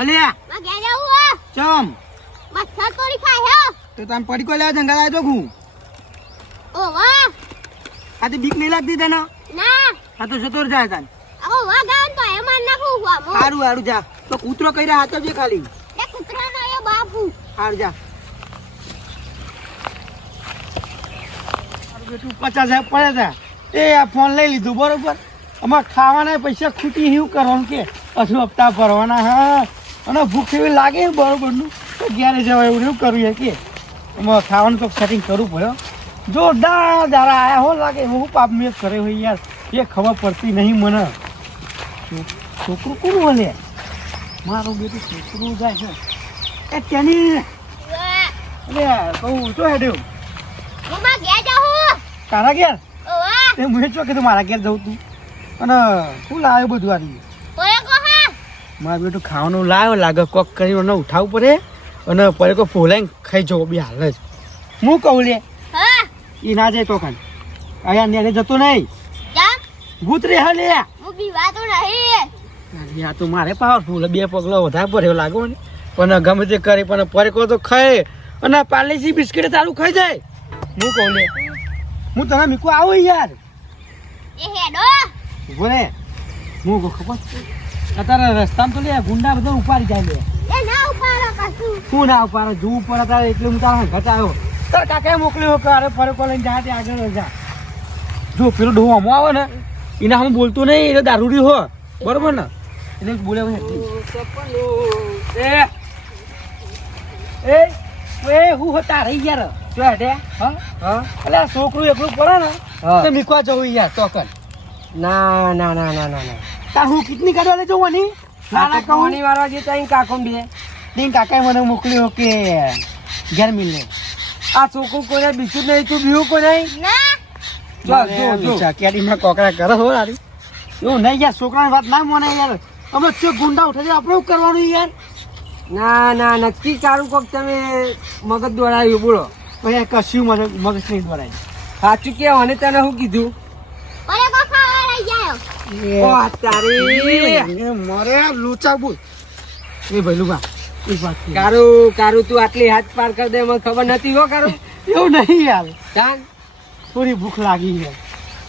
અલ્યા માં ગયા જાવું ચમ મચ્છર તોડી ખાય હે તો તને પડીકો લેવા જંગલ આવ્યો તો હું ઓ વાહ આ તો બીક નહીં લાગતી તને ના આ તો જતો જાય તને ઓ વાહ ગાન તો એ માર નાખું વામો સારું સારું જા તો કૂતરો કઈ રહ્યા હાથ જે ખાલી એ કૂતરા ના એ બાપુ સારું જા બેઠું 50,000 પડે તા એ આ ફોન લઈ લીધું બરોબર અમારે ખાવાના પૈસા ખૂટી એવું કરવાનું કે હજુ હપ્તા ભરવાના હા અને ભૂખ એવી લાગે બરોબરનું તો ઘેરે જવાય એવું એવું કરવું કે અમારે ખાવાનું તો સેટિંગ કરવું પડે જોરદાર દારા આયા હો લાગે હું પાપ મેં કરે હોય યાર એ ખબર પડતી નહીં મને છોકરું કોણ બોલે મારું બેટું છોકરું જાય છે એ તેની અરે કહું તો હેડ્યો હું માં ગયા જાવું તારા ઘેર ઓ વાહ એ મુએ ચો કીધું મારા ઘેર જવું તું અને શું લાવ્યો બધું આની ઓય કો હા મારું બેટું ખાવાનું લાવ્યો લાગે કોક કરીને ઉઠાવવું પડે અને પડે કોઈ ફોલાઈને ખાઈ જવો બી હાલ જ હું કહું લે હા એ ના જાય તો કાન અહીંયા નેને જતો નહીં જા ભૂત રે હા લે હું બીવા તો નહીં આ તો મારે પાવરફુલ બે પગલો વધારે પડ્યો લાગો ને પણ ગમે તે કરે પણ પડકો તો ખાય અને પાર્લેજી બિસ્કિટ તારું ખાઈ જાય હું કહું લે હું તને મીકું આવું યાર એ હેડો ઉભો રે હું કહું ખબર અત્યારે રસ્તામાં તો લે ગુંડા બધા ઉપાડી જાય લે એ ના ઉપાડો કશું શું ના ઉપાડે જવું પડે તારે એટલે હું તારા ઘટ આવ્યો તાર કાકાએ મોકલ્યો કે અરે ફરકો લઈને જા તે આગળ જા જો પેલો ડોહો અમો આવે ને એના હું બોલતો નહીં એટલે દારૂડી હો બરોબર ને એટલે બોલે એ હું હતા રહી યાર જો હેડે હા હા એટલે આ છોકરું એકલું પડે ને તો મીકવા જવું યાર તો કર ના ના ના ના ના તાર હું કિતની કાઢવા લઈ જવાની નાના કહાની વાળા જે તઈ કાકોમ બે તીન કાકાએ મને મોકલ્યો કે ઘેર મિલને આ છોકરું કોઈને બીજું નહીં તું બીજું કોઈ નહીં ના જો કેરીમાં કોકરા કરે હો તારી એવું નહીં યાર છોકરાની વાત ના મને યાર અમે ચો ગુંડા ઉઠે છે આપણે કરવાનું યાર ના ના નક્કી ચારું કોક તમે મગજ દોડાવ્યું બોલો પછી કશું મગજ નહીં દોડાય સાચું કે અને તને શું કીધું ઓય કો ખાવા લઈ જાયો મારે લૂચા બોલ એ ભઈલું બા એક વાત કારું કારું તું આટલી હાથ પાર કરી દે મને ખબર નથી હો કારું એવું નહીં યાર જાન થોડી ભૂખ લાગી છે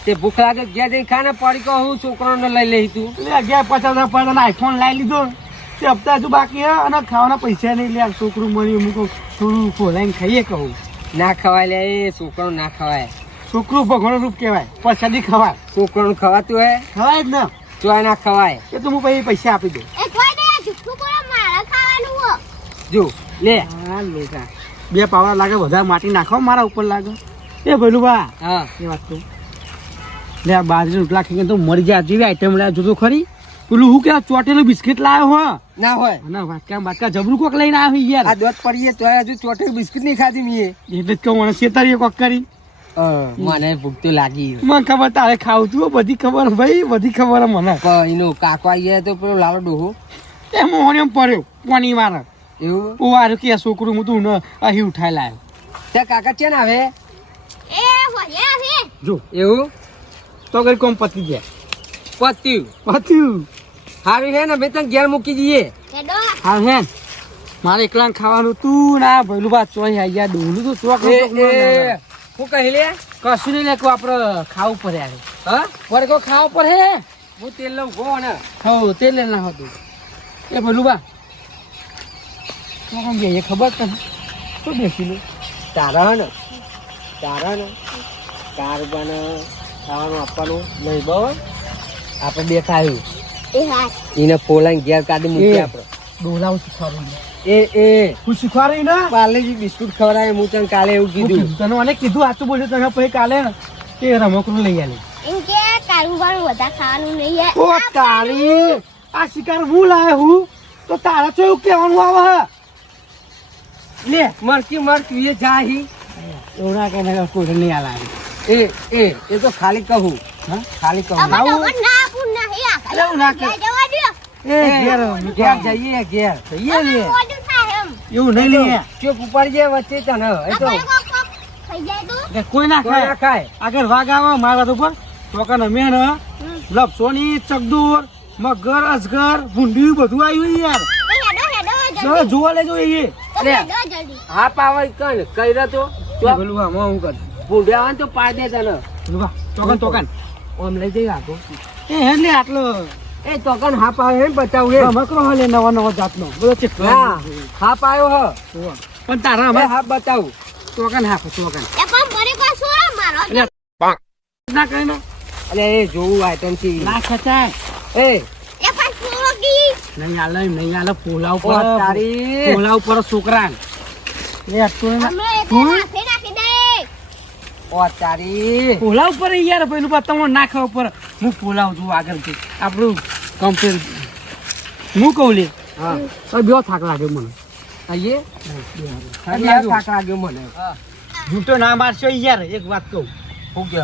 તે ભૂખ લાગે ગયા જઈ ખાને પડી કહું હું છોકરાને લઈ લઈ તું ગયા 50,000 પડે આઈફોન લાવી લીધો તે હપ્તા હજુ બાકી હે અને ખાવાના પૈસા નહીં લે છોકરું મળ્યું હું કહું થોડું ફોલાઈને ખાઈએ કહું ના ખવાય લે એ છોકરું ના ખવાય છોકરું ભગવાન રૂપ કહેવાય પ્રસાદી ખવાય છોકરાનું ખવાતું હે ખવાય જ ને ચોય ના ખવાય એ તો હું પછી પૈસા આપી દઉં એ કોઈ દે જુઠ્ઠું બોલો મારે ખાવાનું હો જો લે હા લોટા બે પાવડા લાગે વધારે માટી નાખો મારા ઉપર લાગે એ ભઈલું બા હા એ વાત કહું લે આ બાજરી રોટલા ખાઈને તો મરી જાય જેવી આઈટમ લાવ્યો જોતો ખરી પેલું હું કે ચોટેલું બિસ્કિટ લાવ્યો હો ના હોય ના વાટકા જબરું કોક લઈને આવ્યો યાર આ દોત પડીએ તો હજુ ચોટેલું બિસ્કિટ નહીં ખાધી મીએ એટલે જ કહું મને શેતારીએ કોક કરી મને ભૂખ તો લાગી મને ખબર તારે ખાવું તું બધી ખબર ભાઈ બધી ખબર મને એનો કાકો આવી તો પેલો લાલો ડોહો એ મોહન એમ પડ્યો પાણી મારે એવું ઓવારું કે છોકરું હું તું અહીં ઉઠાઈ લાવ્યો ત્યાં કાકા છે ને આવે એ વળ્યા હે જો એવું તો કઈ કોમ પતી ગયા પત્યું હારું હે ને ભાઈ તને ઘેર મૂકી દઈએ હેડો હા હે મારે એકલા ખાવાનું તું ના ભઈલું બા ચોય આયા ડોલું તો ચોક હું કહી લે કશું નહીં લેતું આપડે ખાવું પડે યાર હા પડે કો ખાવું પડે હું તેલ લઉં ગો ને હો તેલ લઈ ના હતું એ ભઈલું બા તો કોણ ગયા એ ખબર તને તો બેસી લે તારા ને કારબાને ખાવાનું આપવાનું નહીં બહુ આપણે બે ખાયું એ હા એને ફોલાઈને ઘેર કાઢી મૂકી આપણે ડોલાવું શીખવાડું એ હું શીખવાડું ને પાર્લેજી બિસ્કુટ ખવડાવે હું તને કાલે એવું કીધું તને મને કીધું સાચું બોલ્યું તને પછી કાલે ને તે રમકડું લઈ આલે એમ કે કારું વાળું વધારે ખાવાનું નહીં હે ઓ તારી આ શિકાર હું લાવે હું તો તારા તો એવું કહેવાનું આવે લે મરકી એ જાહી એવું ના કે કોઈ નહીં આલાવે એ તો ખાલી કહું હા ખાલી કહું ના પૂન નહીં આ એવું ના કર જવા દો એ ઘેર જઈએ ઘેર જઈએ લે મોડું થાય એમ એવું નહીં લે ચૂપ ઉપાડી જાય વચ્ચે તને એ તો ખાઈ જાય તો કોઈ ના ખાય આગળ વાઘ આવે મારા તો પર ટોકન મેન લપસોની ચકદૂર મગર અજગર ભૂંડી બધું આવ્યું યાર જો જોવા લેજો એ તો લે. દો જલ્દી હા પાવા કણ કઈ રહ્યો તો પેલું આમાં હું કર પૂંઢ્યા તો પાડ દે તને પેલું તોકન તોકન ઓમ લઈ જઈ આગો એ એટલે આટલો એ તોકન હા પાવે એમ બતાવું એ મકરો હાલે નવા જાતનો બોલો ચેક હા હા પાયો હ પણ તારા હવે અમે હા બતાવું તોકન હાફ તોકન એ પણ મને પાછો મારો એટલે ના કઈ ના અલે એ જોવું આઈટમ છે ના ખચાય એ એ પણ છોડી નહીં આલે પોલા ઓ ઉપર તારી પોલા ઉપર છોકરા લે તું અમે એટલે નાખી દે ઓ તારી પોલા ઉપર યાર પેલું બા તમે નાખા ઉપર હું પોલાવ છું આગળથી આપણું કમ્પેર હું કહું લે હા તો બે થાક લાગે મને આઈએ લાગ્યો. થાક લાગ્યો મને જૂઠો ના મારશો યાર એક વાત કહું હું કે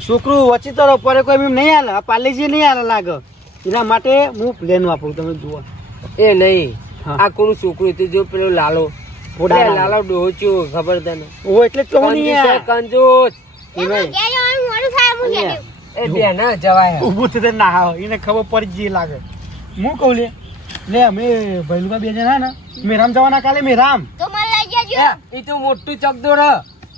છોકરું વચ્ચે તરો પડે કોઈ એમ નહીં હાલે આ પાર્લેજી નહીં હાલે લાગે એના માટે હું પ્લેન વાપરું તમે જુઓ એ નહીં હા. આ કોનું છોકરું હતું જો પેલો લાલો ફોડા લાલો. લાલો ડોહો ચો ખબર તને ઓ એટલે તો નહીં કંજૂસ યાર. છે, કંજૂસ એ નહીં. કે જવાનું મોડું થાય હું અહીંયા. કે એ બેન જવાય ઊભું થઈને ના આવે એને ખબર પડી જ લાગે હું કહું લે અમે ભૈલુબા બે જણા ને મેરામ જવાના કાલે મેરામ તો મને લઈ જજો એ તો મોટું ચકદોર હ.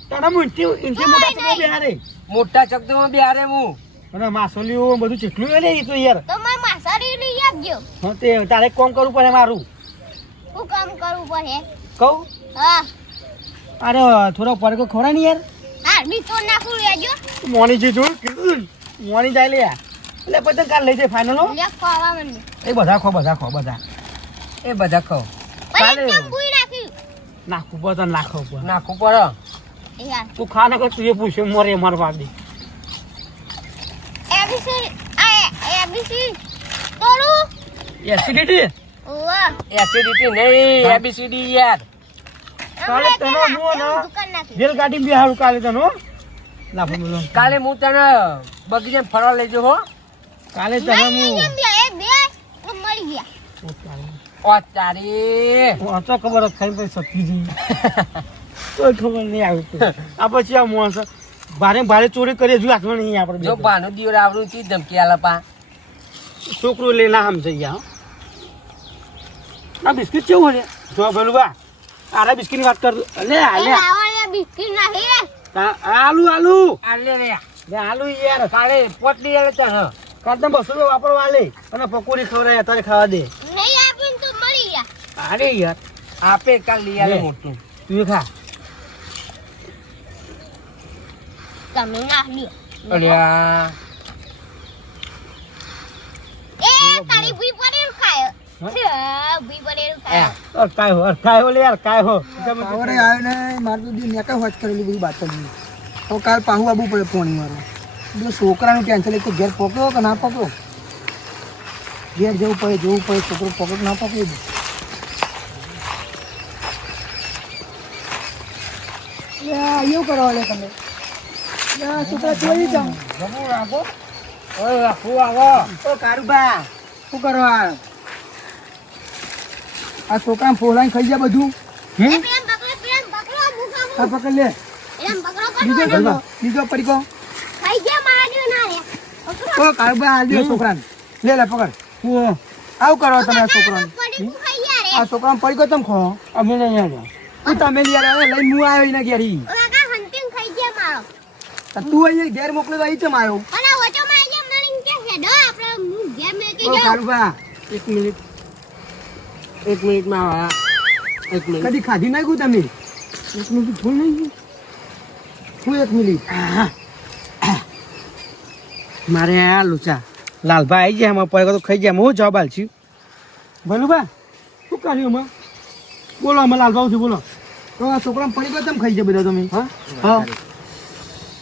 તારા ઇન્ટી મોટા ચકલા બિહારે મોટા ચકદોરમાં બિહારે હું અને માસોલીઓ બધું ચેટલું હોય ને એ તો યાર તો મને માસારી લઈ આપજો હા તે તારે કોમ કરવું પડે મારું હું કામ કરવું પડે કહું હા અરે થોડો પડકો ખવડાય ને યાર આર્મી તો નાખું લેજો મોની જે જોયું કીધું ને, મોની જાય લે એટલે પછી કાલ લઈ જાય ફાઇનલ લે ખાવા મને એ બધા બધા એ બધા ખાવ કાલે પછી કેમ ભૂઈ નાખી નાખું બધા નાખો ઉપર નાખવું પડે યાર તું ખા ના કર તું એ પૂછ્યો મરે માર વાડી એબીસી આ એબીસી તોડું એસિડિટી ઓવા એસિડિટી નહીં એબીસીડી યાર કાલે તને હું ને દુકાન નાખી રેલગાડી બિહારું કાલે તને હો લાફો બોલો કાલે હું તને બગીચે ફરવા લઈ જઉં હો કાલે તને હું મળી ગયા ઓ તારી તો ખબર જ ખાઈ પછી સકી જઈ કોઈ ખબર નહીં આવ્યું આ પછી આ માણસ ભારે ચોરી કરી હજુ હાથમાં નહીં આપણે જો બે. ભાનો દિવર આવડું ચી ધમકી આલા પા છોકરું લઈને આમ જઈ ગયા હો. આ બિસ્કિટ કેવું છે જો પેલું બા આરા બિસ્કિટ ની વાત કર લે લે લાવવા બિસ્કિટ નાખી આલુ આલે રે લે આલુ યાર કાલે પોટલી આલે તને કાઢતા 200 રૂપિયા વાપરવા લે અને પકોડી ખવડાય અત્યારે ખાવા દે નહીં આપીને તો મળી ગયા અરે યાર આપે કાલ લઈ આલે લે. મોટું તું એ ખા તમે ના લ્યો અલ્યા એ તારી ભૂઈ પડેલું ખાય ભૂઈ પડેલું ખાય કાય હો લે યાર કાય હો પાવરે આવ્યો ને મારું તો મેં હોચ કરેલી બધી બાત કરી તો કાલ પાહુ આવવું પડે પોણી મારું જો છોકરાનું ટેન્શન એક તો ઘેર પકડો કે ના પકડો ઘેર જવું પડે છોકરો પકડો કે ના પકડે એવું કરો લે તમે છોકરા જોઈ જાઓ જમું રાખો ઓય રાખું આવો ઓ કારુબા શું કરો આ છોકરા ફોલાઈને ખાઈ જાય બધું એ પેલા પકડો ભૂખા આ પકડ લે પેલા બીજો પકડો પકડો બીજો પડીકો ખાઈ ગયા મારા જેવો ના રે પકડો ઓ કારુબા આ દે છોકરાને લે પકડ હું આવું કરો તમે આ છોકરાને પડી ખાઈ ગયા રે આ છોકરાને પડીકો તમે ખો અમે નહીં આવ્યા તું તમે લઈ આવ્યા લઈને હું આવ્યો એના ઘેરી કાકા હંતિંગ ખાઈ ગયા મારો તું અહીંયા ઘેર મોકલ્યો તો અહીં ચમ આવ્યો અને વચો માં ગયા મને કે છે ડો આપણે હું ઘેર મે કે ઓ જાઉં કારુબા એક મિનિટમાં આવા એક મિનિટ કદી ખાધી નાખ્યું તમે એક મિનિટ ભૂલ નહીં ગઈ. શું 1 મિનિટ મારે આ લુચા લાલભાઈ આવી ગયા એમાં પડે તો ખાઈ ગયા હું જવાબ આલ છું ભલુબા શું કર્યું અમે બોલો અમે લાલભાઈ બોલો તો આ છોકરાને પડીકો ચમ ખાઈ ગયા બધા તમે હા હા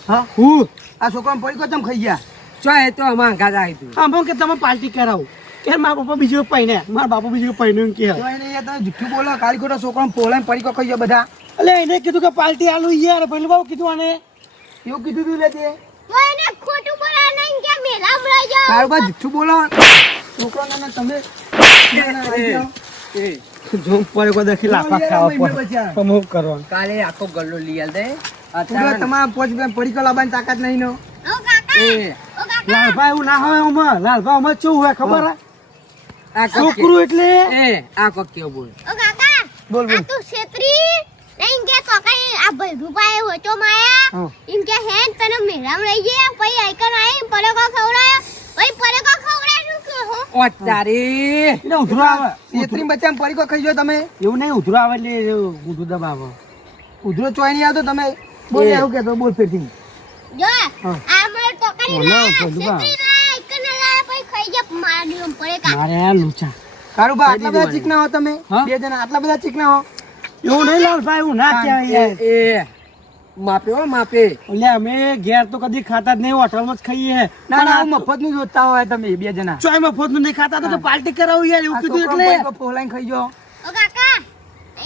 હા હું આ છોકરાને પડીકો ચમ ખાઈ ગયા ચો એ તો અમાર ઘર આવી તું આમ કે તમે પાર્ટી કરાવો કે મારા પપ્પા બીજું પૈને મારા બાપુ બીજું પૈને એમ કે તો એને યાર તમે જુઠ્ઠું બોલો કાલ ખોટા છોકરાને પોલાઈને પડીકો ખાઈ ગયા બધા એટલે એને કીધું કે પાર્ટી આલુ યાર ભલુબા કીધું આને એવું કીધું તું લે તે તો એને ખોટું બોલા નહીં કે મેલા મળી જાવ કારુબા જુઠ્ઠું બોલો છોકરાને તમે જો પડે કોઈ દખી લાફા ખાવા પડે અમુક કરવાનું કાલે આખો ગલ્લો લઈ આલ દે છોકરા તમારા પોચ પડીકો લાવવાની તાકાત નહીં નો ઓ કાકા એ ઓ કાકા લાલભાઈ એવું ના હોય ઉમર લાલભાઈ ઉમર કેવું હોય ખબર હે? આ છોકરું એટલે એ આ કોક કેવું બોલ ઓ કાકા બોલ બોલ આ તો છેતરી નહીં કે તો કઈ આ ભૈરું પાએ હોચો માયા હા. ઇન કે હેન તને મેરામ લઈ ગયા પછી આઈકન આઈ પડકો ખવડાયો પછી પડકો ખવડાયું કે હો ઓ તારી એટલે ઉધરો આવે છેતરી બચ્ચા પરીકો ખાઈ જો તમે એવું નહીં ઉધરો આવે એટલે ઊંધું દબાવો ઉધરો ચોઈ નહીં આવતો તમે બોલ એ. એવું કેતો બોલ ફેરથી જો હા. આ મને તો કરી બોલો, લાયા બોલો. છેતરી લાયા આઈકન લાયા પછી ખાઈ ગયા મારી પડકા મારે આ લુચા કારું બા આટલા બધા દીધું ચીકના હો તમે હા? બે જણા આટલા બધા ચીકના હો એવું નહીં લાલભાઈ એવું ના કહેવાય યાર. એ માપે હો માપે એટલે અમે ઘેર તો કદી ખાતા જ નહીં હોટલમાં જ ખાઈએ ના ના મફત નું જોતા હોય તમે બે જણા ચોય મફત નું નહીં ખાતા તો પાર્ટી કરાવું યાર એવું આ કીધું છોકરો એટલે પરીકો ફોલાઈને ખાઈ જો ઓ કાકા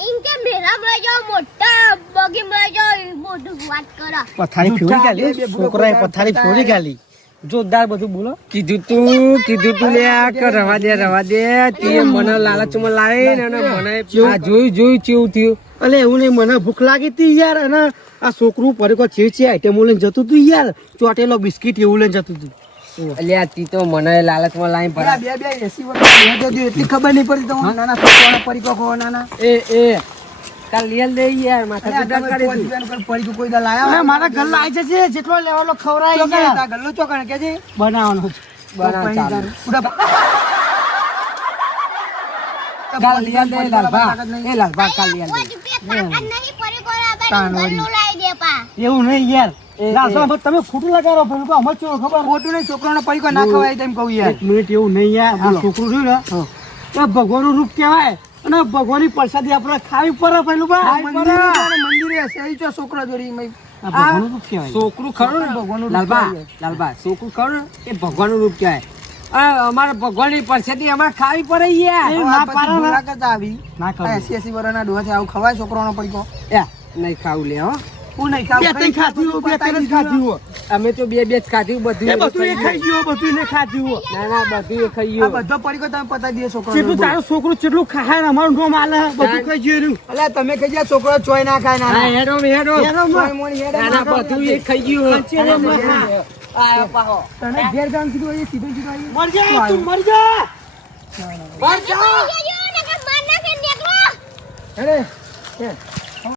ઇન કે મેરામ લઈ જાઓ મોટા બગીમ લઈ જાઓ એ બધું વાત કરો પથારી ફેવરી બે ગાલી ભૂલો છોકરાએ ખોટા પથારી ખોટા ફેવરી ગાલી જોરદાર બધું બોલો કીધું તું લે આ કે રવા દે તે મને લાલચમાં લાવી ને મને આ જોયું કેવું થયું અલે એવું નહીં મને ભૂખ લાગી હતી યાર અને આ છોકરું પરેકો છે આઈટમો લઈને જતું હતું યાર ચોટેલો બિસ્કિટ એવું લઈને જતું હતું અલ્યા તી તો મને લાલચમાં લાવી પેલા બે બે એસી વર્ષ બે જો એટલી ખબર નહીં પડી તમને નાના છોકરાના પરીકો ખો નાના એ કાલ લીલ દે યાર માથા અરે આ કુટા તમે કરી 5 રૂપિયાનું કોઈ પરીકો કોઈ દા લાયા હવે હોય? મારા ઘર લાવી જશે જેટલો લેવાનો ખવડાય ચોકણ યાર. હતા, ગલ્લો ચોકણ કે છે બનાવવાનો છે. બનાવ ચાલુ. પૂરા કાલ લીલ દે લાલભા એ લાલભા કાલ લીલ કોઈ દે રૂપિયા તાકાત નહીં પડી કોરા તાનવડી. ગલ્લું લાવી દે પા એવું નહીં યાર એ, લાલભાઈ, તમે ખોટું લગાડો પેલું કે અમે શું ખબર ખોટું નહીં છોકરાનો પરીકો ના ખવાય તેમ કહું યાર એક મિનિટ એવું નહીં યાર આ બોલો. છોકરું રહ્યું ને એ ભગવાનનું રૂપ કહેવાય અને ભગવાનની પ્રસાદી આપણે ખાવી પડે પેલું આ ભાઈ મંદિરે અને મંદિરે હશે એ જો છોકરા જોડી મય આ ભગવાનનું રૂપ કહેવાય છોકરું ખરું ને ભગવાનનું રૂપ લાલભા કહેવાય. લાલભા છોકરું ખરું ને એ ભગવાનનું રૂપ કહેવાય અમારે ભગવાનની પરસેથી અમારે ખાવી પડે યાર એ હવે ના આ પછી પાડે ને. મુલાકાત આવી ના આ ખાવું. 80 વર્ષના ડોહાથી આવું ખવાય છોકરાનો પરીકો નહીં ખાવું લે હો હું નહીં બે ત્રણ ખાધી હોય, બે ત્રણ જ ખાધી હોય. અમે તો બે જ ખાધી બધું એ બધું એ ખાઈ ગયું બધું એને ખાધી હોય. ના બધું એ ખાઈ આ ગયું બધો પરીકો તમે પતાવી દે છોકરાનો જેટલું તારું છોકરું જેટલું ખાય ને અમારું નોમ આલે બધું ખાઈ ગયું અલ્યા તમે કહી ગયા છોકરો ચોય ના ખાય હા ના હેડો હેડો ચોય મોણી હેડે ના ના બધું એ ખાઈ ગયું કંચેરી માં ખા. આ પાહો તને ઘેર ગામ કીધું હોય સીધું સીધું મર જા તું મર જા મર જાઓ નકર માર નાખે નીકળો હેડે